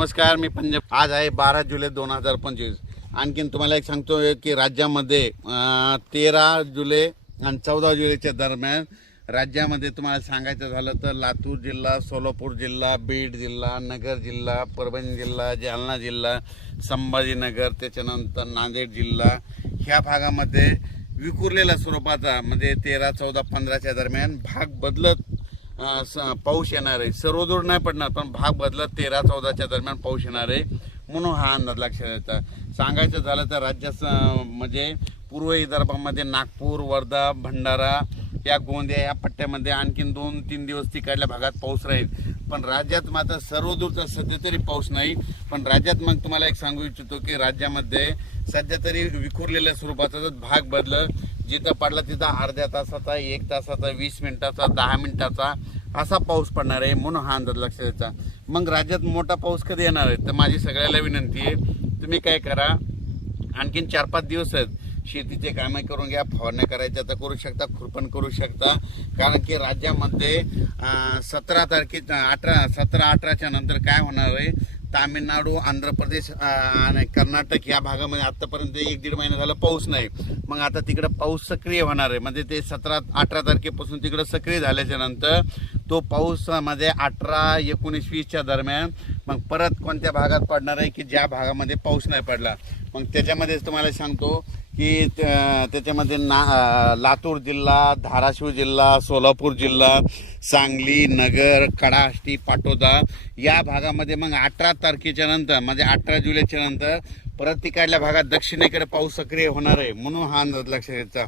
नमस्कार मी पंजाब. आज आहे बारा जुलै दोन हजार पंचवीस. आणखीन तुम्हाला एक सांगतो की राज्यामध्ये तेरा जुलै आणि चौदा जुलैच्या दरम्यान राज्यामध्ये तुम्हाला सांगायचं झालं तर लातूर जिल्हा सोलापूर जिल्हा बीड जिल्हा नगर जिल्हा परभणी जिल्हा जालना जिल्हा संभाजीनगर त्याच्यानंतर नांदेड जिल्हा ह्या भागामध्ये विखुरलेल्या स्वरूपाचा म्हणजे तेरा चौदा पंधराच्या दरम्यान भाग बदलत पाऊस येणार आहे. सर्वदूर नाही पडणार पण भाग बदलत तेरा चौदाच्या दरम्यान पाऊस येणार आहे म्हणून हा अंदाज लक्षात येतात सांगायचं झालं तर राज्यात म्हणजे पूर्व विदर्भामध्ये नागपूर वर्धा भंडारा या गोंदिया या पट्ट्यामध्ये आणखीन दोन तीन दिवस तिकडल्या भागात पाऊस राहील. पण राज्यात मात्र सर्वदूरचा सध्या तरी पाऊस नाही. पण राज्यात मग तुम्हाला एक सांगू इच्छितो की राज्यामध्ये सध्या तरी विखुरलेल्या स्वरूपाचा जर भाग बदल जिथं पडला तिथं अर्ध्या तासाचा एक तासाचा वीस मिनिटाचा दहा मिनिटाचा असा पाऊस पडणार आहे म्हणून हा अंदाज लक्षात द्यायचा मग राज्यात मोठा पाऊस कधी येणार आहे? तर माझी सगळ्याला विनंती आहे तुम्ही काय करा आणखीन चार पाच दिवस आहेत. शेतीचे कामे करून घ्या फवारण्या करायच्या तर करू शकता खुरपण करू शकता. कारण की राज्यामध्ये सतरा तारखे अठरा सतरा अठराच्या नंतर काय होणार आहे? तामिळनाडू आंध्र प्रदेश आणि कर्नाटक या भागामध्ये आतापर्यंत एक दीड महिना झाला पाऊस नाही. मग आता तिकडं पाऊस सक्रिय होणार आहे. म्हणजे ते सतरा अठरा तारखेपासून तिकडं सक्रिय झाल्याच्यानंतर तो पाऊसमध्ये म्हणजे अठरा एकोणीस वीसच्या दरम्यान मग परत कोणत्या भागात पडणार आहे की ज्या भागामध्ये पाऊस नाही पडला. मग त्याच्यामध्येच तुम्हाला सांगतो की त्या- त्याच्यामध्ये ना लातूर जिल्हा धाराशिव जिल्हा सोलापूर जिल्हा सांगली नगर कडाष्टी पाटोदा या भागामध्ये मग अठरा तारखेच्या नंतर म्हणजे अठरा जुलैच्या नंतर परत तिकडल्या भागात दक्षिणेकडे पाऊस सक्रिय होणार आहे म्हणून हा अंदाज लक्षात घ्यायचा